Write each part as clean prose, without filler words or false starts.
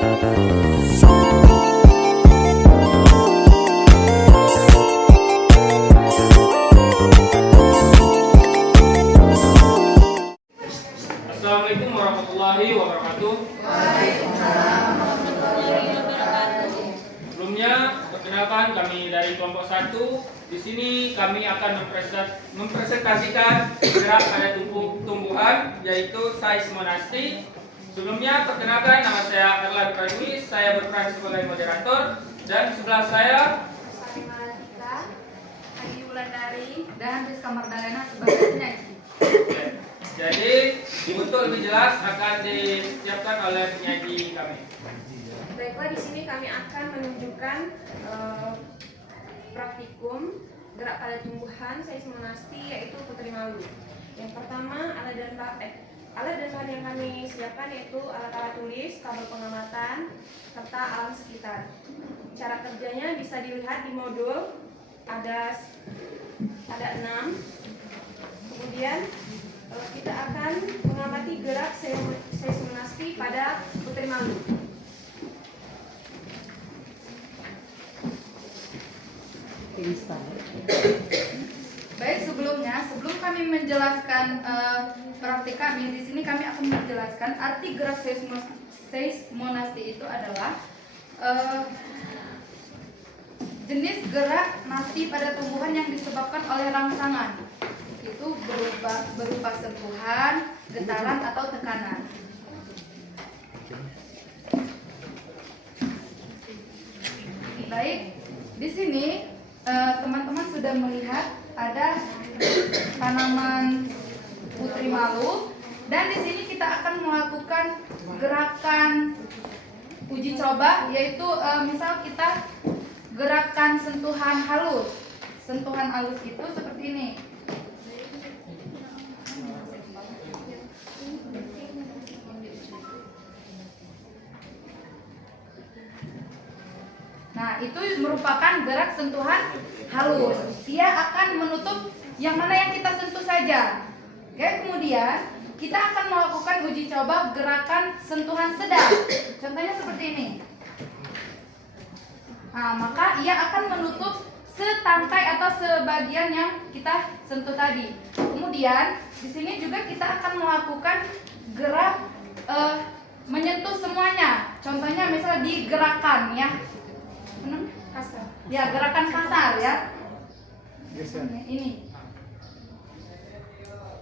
Assalamualaikum warahmatullahi wabarakatuh. Waalaikumsalam warahmatullahi wabarakatuh. Sebelumnya, perkenalkan kami dari kelompok 1. Di sini kami akan mempresentasikan gerak pada tumbuhan, yaitu seismonasti. Sebelumnya, perkenalkan, nama saya Erlan Pradwi, saya berperan sebagai moderator, dan sebelah saya Malatika, Adi Wulandari, dan Rizka Mardana sebagai penyanyi. Jadi, untuk lebih jelas akan disiapkan oleh penyaji kami. Baiklah, di sini kami akan menunjukkan praktikum gerak pada tumbuhan seismonasti, yaitu putri malu. Yang pertama, alat dan bahan yang kami siapkan yaitu alat-alat tulis, kabel pengamatan, serta alam sekitar. Cara kerjanya bisa dilihat di modul, ada 6. Kemudian kita akan mengamati gerak seismonasti pada putri malu. Baik, sebelum kami menjelaskan praktik kami, di sini kami akan menjelaskan arti gerak seismonasti itu adalah jenis gerak nasti pada tumbuhan yang disebabkan oleh rangsangan. Itu berupa sentuhan, getaran atau tekanan. Baik, di sini teman-teman sudah melihat ada tanaman putri malu, dan di sini kita akan melakukan gerakan uji coba, yaitu misal kita gerakan sentuhan halus. Sentuhan halus itu seperti ini. Nah, itu merupakan gerak sentuhan halus. Dia akan menutup yang mana yang kita sentuh saja. Oke, kemudian kita akan melakukan uji coba gerakan sentuhan sedang. Contohnya seperti ini. Nah, maka ia akan menutup setangkai atau sebagian yang kita sentuh tadi. Kemudian di sini juga kita akan melakukan gerak menyentuh semuanya. Contohnya misal digerakan ya. Kasar. Ya, gerakan kasar ya. Ini.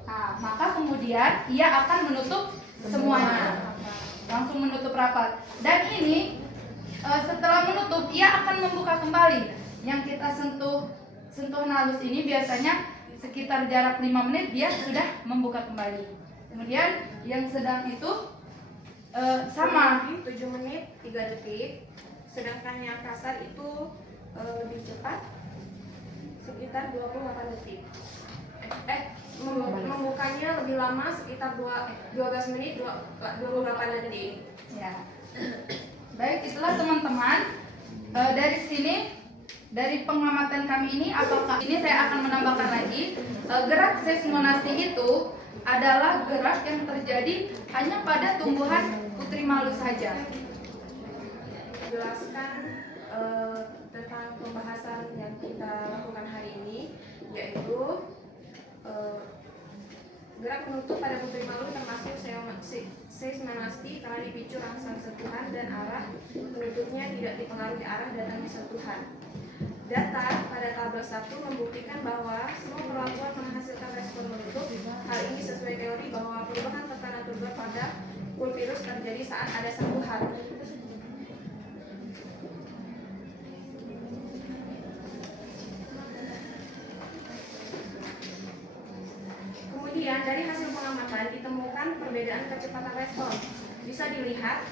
Nah, maka kemudian ia akan menutup semuanya. Langsung menutup rapat. Dan ini setelah menutup, ia akan membuka kembali. Yang kita sentuhan halus ini biasanya sekitar jarak 5 menit dia sudah membuka kembali. Kemudian yang sedang itu sama 7 menit 3 detik. Sedangkan yang kasar itu lebih cepat, sekitar 28 detik. Membukanya lebih lama, sekitar 12 menit 28 detik. ya. Baik, itulah teman-teman. Dari sini, dari pengamatan kami ini, apakah ini saya akan menambahkan lagi, gerak seismonasti itu adalah gerak yang terjadi hanya pada tumbuhan putri malu saja. Jelaskan tentang pembahasan yang kita lakukan hari ini, yaitu gerak penutup pada putri malu termasuk seismonasti karena dipicu rangsang sentuhan dan arah penutupnya tidak dipengaruhi arah datang di sentuhan. Data pada tabel 1 membuktikan bahwa semua perlakuan menghasilkan respon menutup. Hal ini sesuai teori bahwa perubahan tekanan turgor pada pulvirus terjadi saat ada sentuhan. Kemudian dari hasil pengamatan ditemukan perbedaan kecepatan respon. Bisa dilihat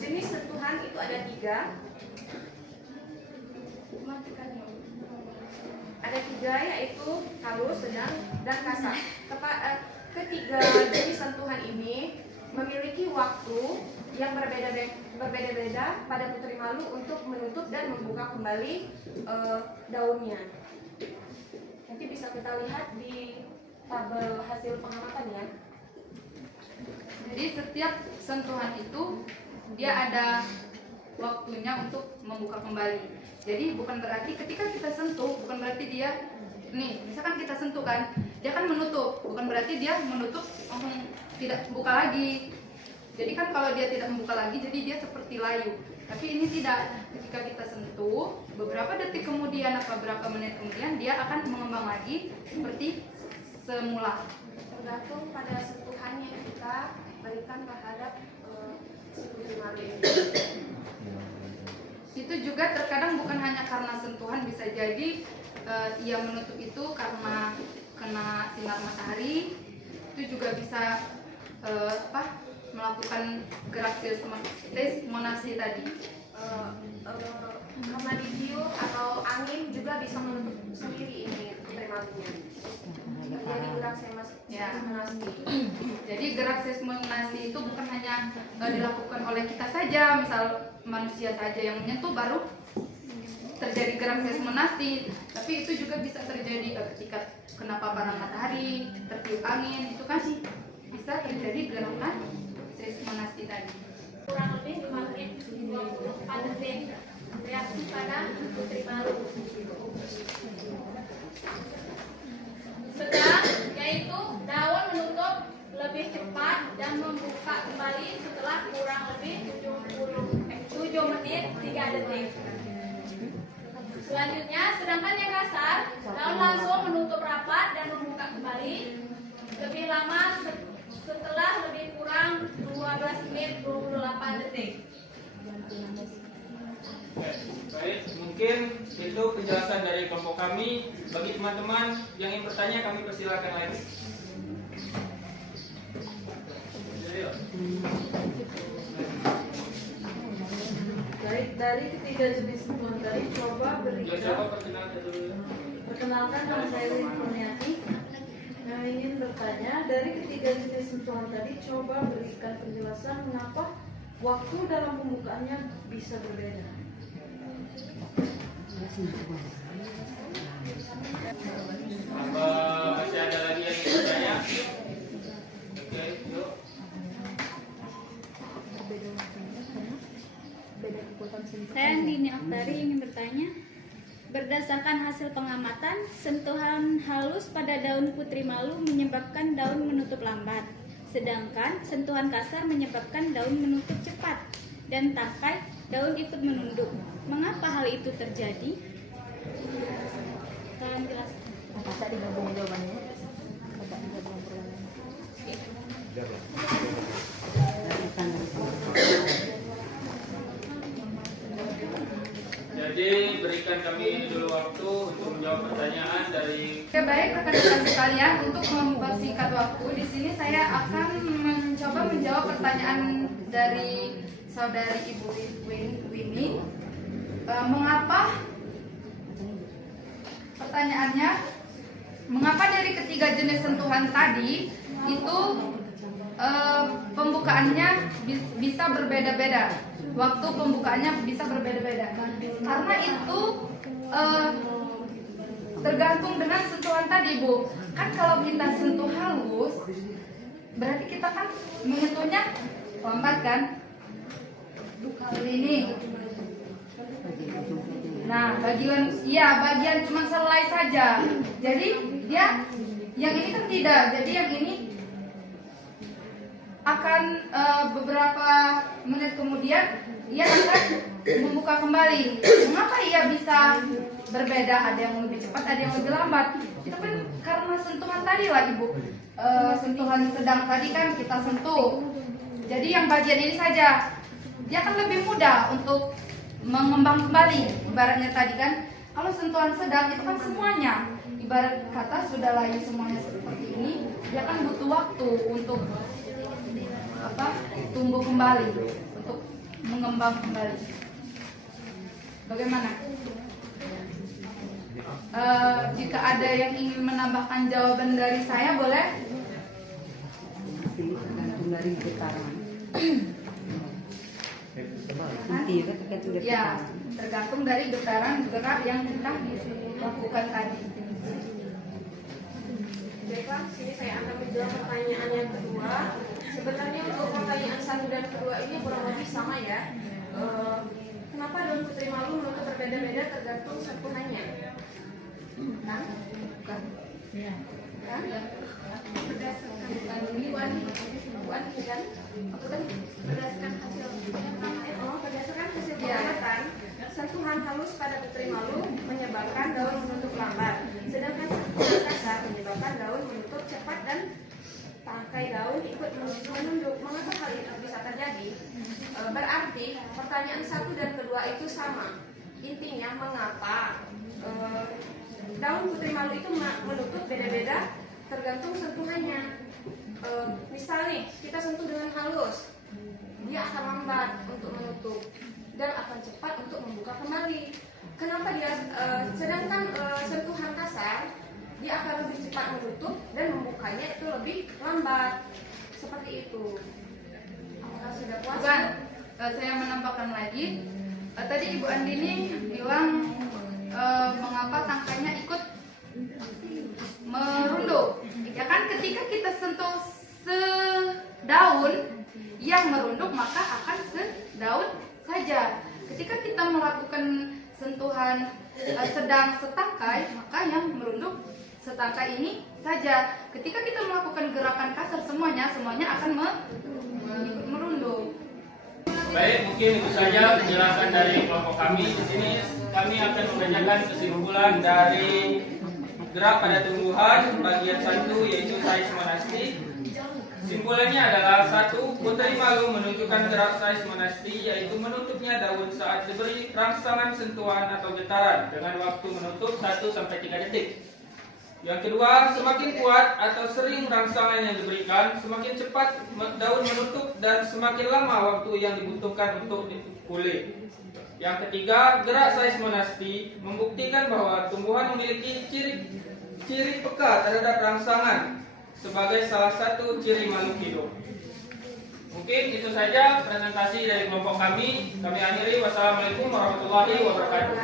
jenis sentuhan itu ada 3. Ada 3, yaitu halus, sedang, dan kasar. Ketiga jenis sentuhan ini memiliki waktu yang berbeda-beda pada putri malu untuk menutup dan membuka kembali daunnya. Nanti bisa kita lihat di tabel hasil pengamatan ya. Jadi setiap sentuhan itu dia ada waktunya untuk membuka kembali. Jadi bukan berarti ketika kita sentuh, bukan berarti dia nih, misalkan kita sentuh kan, dia kan menutup, bukan berarti dia menutup langsung tidak buka lagi. Jadi kan kalau dia tidak membuka lagi, jadi dia seperti layu. Tapi ini tidak, ketika kita sentuh, beberapa detik kemudian atau beberapa menit kemudian dia akan mengembang lagi seperti semula. Tergantung pada sentuhan yang kita berikan terhadap si putri malu ini. Itu juga terkadang bukan hanya karena sentuhan, bisa jadi ia menutup itu karena kena sinar matahari. Itu juga bisa melakukan gerak seismonasi tadi. Karena ditiup atau angin juga bisa menutup sendiri ini putri malunya. Terjadi gerak seismonasi. Jadi gerak seismonasi itu bukan hanya dilakukan oleh kita saja, misal manusia saja yang menyentuh baru terjadi gerak seismonasi, tapi itu juga bisa terjadi ketika kena paparan matahari, tertiup angin, itu kan bisa terjadi gerakan seismonasi tadi. Kurang lebih 5 menit 24 detik reaksi pada putri malu. Sedang yaitu daun menutup lebih cepat dan membuka kembali setelah kurang lebih 7 menit 3 detik. Selanjutnya, sedangkan yang kasar, daun langsung menutup rapat dan membuka kembali lebih lama setelah lebih kurang 12 menit 28 detik. Baik, mungkin itu penjelasan dari kelompok kami. Bagi teman-teman yang ingin bertanya, kami persilakan lagi. Dari ketiga jenis sentuhan tadi, coba berikan. Perkenalkan, nama saya Win Kurniati. Nah, ingin bertanya, dari ketiga jenis sentuhan tadi, coba berikan penjelasan mengapa waktu dalam pembukaannya bisa berbeda. Apa masih ada lagi yang ingin bertanya? Oke, yuk. Saya Andini Aktari ingin bertanya, berdasarkan hasil pengamatan, sentuhan halus pada daun putri malu menyebabkan daun menutup lambat, sedangkan sentuhan kasar menyebabkan daun menutup cepat, dan tangkai daun ikut menunduk. Mengapa hal itu terjadi? Tolong jelaskan. Bisa digabung jawabannya? Bisa digabung Jadi berikan kami dulu waktu untuk menjawab pertanyaan dari. Ya baik rekan-rekan sekalian, untuk mempersingkat waktu di sini saya akan mencoba menjawab pertanyaan dari saudari Ibu Winnie. Mengapa? Pertanyaannya, mengapa dari ketiga jenis sentuhan tadi itu pembukaannya bisa berbeda-beda? Waktu pembukaannya bisa berbeda-beda. Karena itu tergantung dengan sentuhan tadi, Bu. Kan kalau kita sentuh halus, berarti kita kan menyentuhnya lambat kan? Seperti ini. Nah, bagian cuma selai saja. Jadi dia yang ini kan tidak. Jadi yang ini akan beberapa menit kemudian ia akan membuka kembali. Mengapa ia bisa berbeda? Ada yang lebih cepat, ada yang lebih lambat. Itu kan karena sentuhan tadi lah, Ibu. Sentuhan sedang tadi kan kita sentuh. Jadi yang bagian ini saja dia akan lebih mudah untuk mengembang kembali. Ibaratnya tadi kan, kalau sentuhan sedang itu kan semuanya. Ibarat kata sudah layu semuanya seperti ini, dia kan butuh waktu untuk tumbuh kembali, untuk mengembang kembali. Bagaimana? Jika ada yang ingin menambahkan jawaban dari saya, boleh? Tergantung dari getaran. Ya, tergantung dari getaran gerak yang kita lakukan tadi. Baiklah, sini saya akan menjawab pertanyaan yang kedua. Sebenarnya untuk pertanyaan 1 dan kedua ini kurang lebih sama ya. Kenapa daun putri malu menutup berbeda-beda tergantung sentuhannya? Kan? Bukan. Kan? Berdasarkan buan kan? Berdasarkan hasil berdasarkan hasil pengamatan, sentuhan halus pada putri malu menyebabkan daun menutup lambat, sedangkan sentuhan kasar menyebabkan daun menutup cepat dan tangkai daun ikut menunduk. Mengapa hal itu bisa terjadi? Berarti pertanyaan 1 dan kedua itu sama. Intinya mengapa daun putri malu itu menutup beda-beda tergantung sentuhannya. Misal nih, kita sentuh dengan halus, dia akan lambat untuk menutup dan akan cepat untuk membuka kembali. Kenapa dia? Sedangkan sentuhan kasar, dia akan lebih cepat menutup dan membukanya itu lebih lambat. Seperti itu. Apakah sudah puas? Bukan, saya menambahkan lagi. Tadi Ibu Andini bilang mengapa tangkainya ikut merunduk. Ya kan, ketika kita sentuh sedaun yang merunduk maka akan sedaun saja. Ketika kita melakukan sentuhan sedang setangkai maka yang merunduk setangkai ini saja. Ketika kita melakukan gerakan kasar semuanya akan merunduk. Baik, mungkin itu saja penjelasan dari kelompok kami. Di sini kami akan membacakan kesimpulan dari gerak pada tumbuhan bagian 1 yaitu size monastik. Simpulannya adalah 1. Putri malu menunjukkan gerak size monastik yaitu menutupnya daun saat diberi rangsangan sentuhan atau getaran dengan waktu menutup 1-3 detik. Yang kedua, semakin kuat atau sering rangsangan yang diberikan, semakin cepat daun menutup dan semakin lama waktu yang dibutuhkan untuk dipulih. Yang ketiga, gerak size monastik membuktikan bahwa tumbuhan memiliki ciri peka terhadap rangsangan sebagai salah satu ciri makhluk hidup. Mungkin itu saja presentasi dari kelompok kami. Kami akhiri. Wassalamualaikum warahmatullahi wabarakatuh.